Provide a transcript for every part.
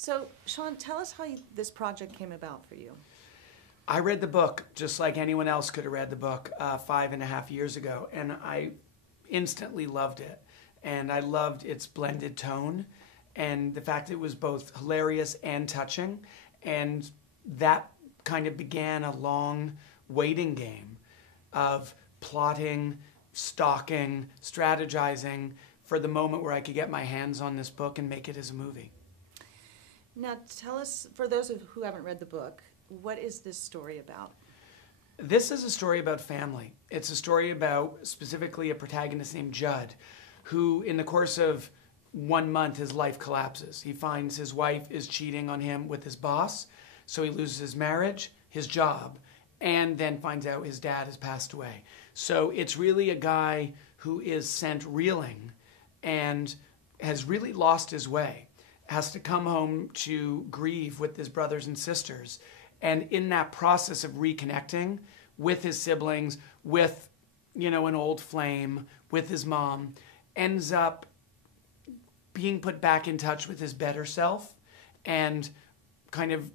So, Shawn, tell us how this project came about for you. I read the book just like anyone else could have read the book 5.5 years ago, and I instantly loved it. And I loved its blended tone and the fact that it was both hilarious and touching. And that kind of began a long waiting game of plotting, stalking, strategizing for the moment where I could get my hands on this book and make it as a movie. Now, tell us, for those who haven't read the book, what is this story about? This is a story about family. It's a story about specifically a protagonist named Judd, who in the course of 1 month, his life collapses. He finds his wife is cheating on him with his boss, so he loses his marriage, his job, and then finds out his dad has passed away. So it's really a guy who is sent reeling and has really lost his way, has to come home to grieve with his brothers and sisters. And in that process of reconnecting with his siblings, with, an old flame, with his mom, ends up being put back in touch with his better self and kind of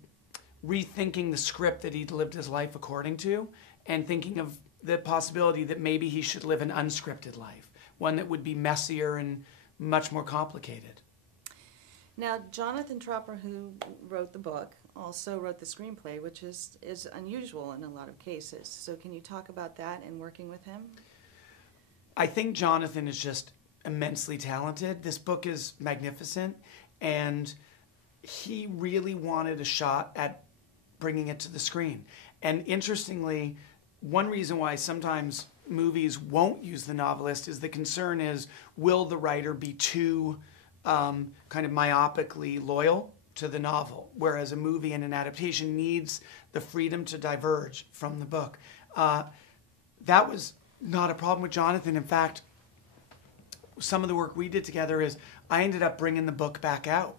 rethinking the script that he'd lived his life according to, and thinking of the possibility that maybe he should live an unscripted life, one that would be messier and much more complicated. Now, Jonathan Tropper, who wrote the book, also wrote the screenplay, which is unusual in a lot of cases. So can you talk about that and working with him? I think Jonathan is just immensely talented. This book is magnificent, and he really wanted a shot at bringing it to the screen. And interestingly, one reason why sometimes movies won't use the novelist is the concern is, will the writer be too kind of myopically loyal to the novel, whereas a movie and an adaptation needs the freedom to diverge from the book. That was not a problem with Jonathan. In fact, some of the work we did together is I ended up bringing the book back out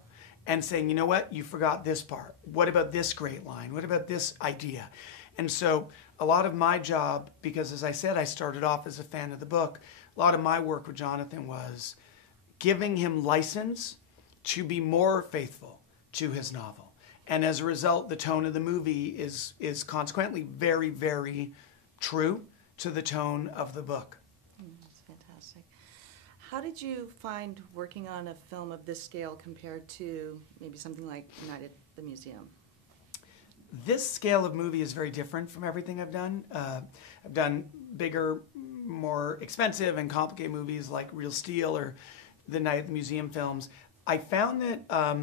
and saying, you know what, you forgot this part. What about this great line? What about this idea? And so a lot of my job, because as I said, I started off as a fan of the book, a lot of my work with Jonathan was giving him license to be more faithful to his novel. And as a result, the tone of the movie is consequently very, very true to the tone of the book. That's fantastic. How did you find working on a film of this scale compared to maybe something like United the Museum? This scale of movie is very different from everything I've done. I've done bigger, more expensive and complicated movies like Real Steel or the Night at the Museum films. I found that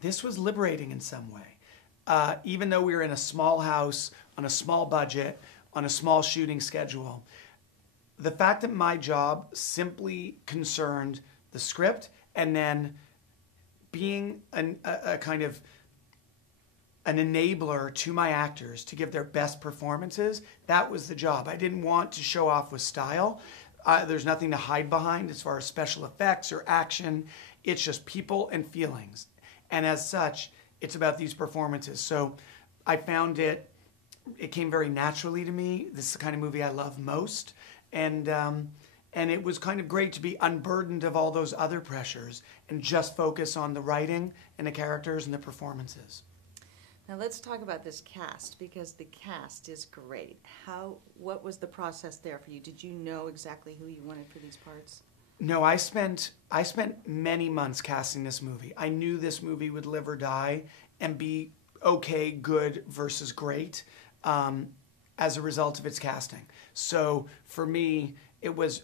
this was liberating in some way. Even though we were in a small house, on a small budget, on a small shooting schedule, the fact that my job simply concerned the script and then being a kind of an enabler to my actors to give their best performances, that was the job. I didn't want to show off with style. There's nothing to hide behind as far as special effects or action. It's just people and feelings. And as such, it's about these performances. So I found it came very naturally to me. This is the kind of movie I love most. And it was kind of great to be unburdened of all those other pressures and just focus on the writing and the characters and the performances. Now let's talk about this cast, because the cast is great. What was the process there for you? Did you know exactly who you wanted for these parts? No, I spent many months casting this movie. I knew this movie would live or die and be okay, good versus great as a result of its casting. So for me,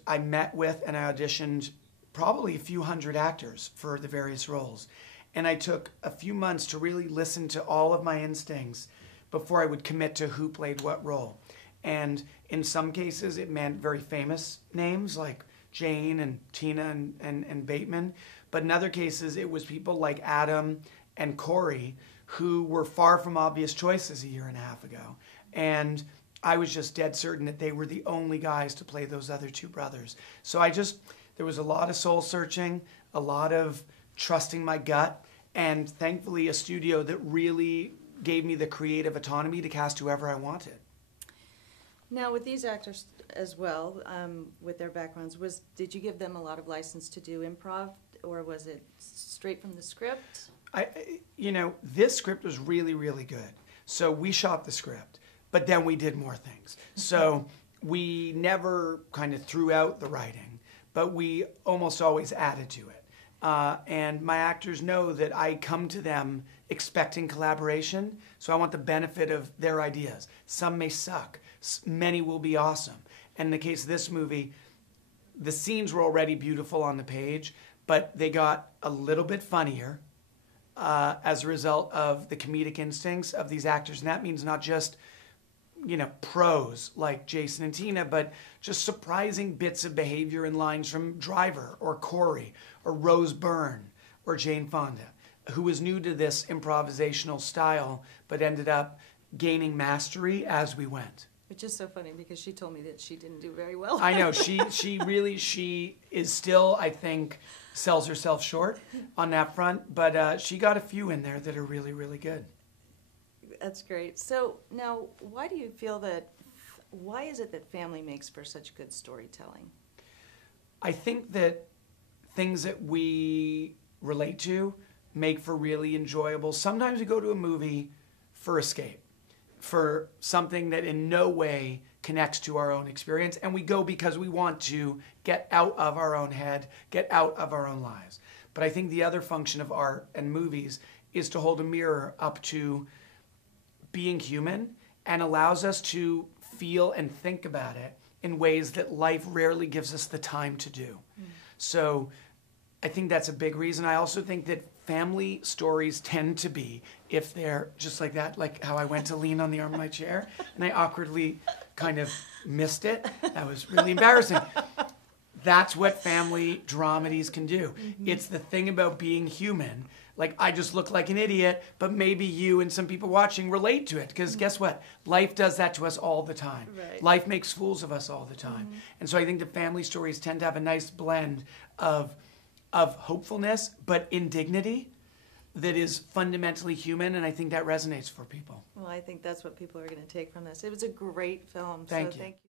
I met with and I auditioned probably a few hundred actors for the various roles. And I took a few months to really listen to all of my instincts before I would commit to who played what role. And in some cases, it meant very famous names like Jane and Tina and Bateman. But in other cases, it was people like Adam and Corey who were far from obvious choices a year and a half ago. And I was just dead certain that they were the only guys to play those other two brothers. So there was a lot of soul searching, a lot of trusting my gut, and thankfully a studio that really gave me the creative autonomy to cast whoever I wanted. Now with these actors as well, with their backgrounds, did you give them a lot of license to do improv, or was it straight from the script? This script was really, really good. So we shot the script, but then we did more things. So we never kind of threw out the writing, but we almost always added to it. And my actors know that I come to them expecting collaboration, so I want the benefit of their ideas. Some may suck, many will be awesome. And in the case of this movie, the scenes were already beautiful on the page, but they got a little bit funnier as a result of the comedic instincts of these actors. And that means not just, pros like Jason and Tina, but just surprising bits of behavior and lines from Driver or Corey or Rose Byrne or Jane Fonda, who was new to this improvisational style, but ended up gaining mastery as we went. Which is so funny because she told me that she didn't do very well. I know, she is still, I think, sells herself short on that front, but she got a few in there that are really, really good. That's great. So now, why is it that family makes for such good storytelling? I think that things that we relate to make for really enjoyable. Sometimes we go to a movie for escape, for something that in no way connects to our own experience, and we go because we want to get out of our own head, get out of our own lives. But I think the other function of art and movies is to hold a mirror up to being human and allows us to feel and think about it in ways that life rarely gives us the time to do. So I think that's a big reason. I also think that family stories tend to be, if they're just like that, like how I went to lean on the arm of my chair and I awkwardly kind of missed it. That was really embarrassing. That's what family dramedies can do. It's the thing about being human. Like, I just look like an idiot, but maybe you and some people watching relate to it. Because guess what? Life does that to us all the time. Right. Life makes fools of us all the time. And so I think the family stories tend to have a nice blend of hopefulness, but indignity that is fundamentally human. And I think that resonates for people. Well, I think that's what people are going to take from this. It was a great film. Thank you. Thank you.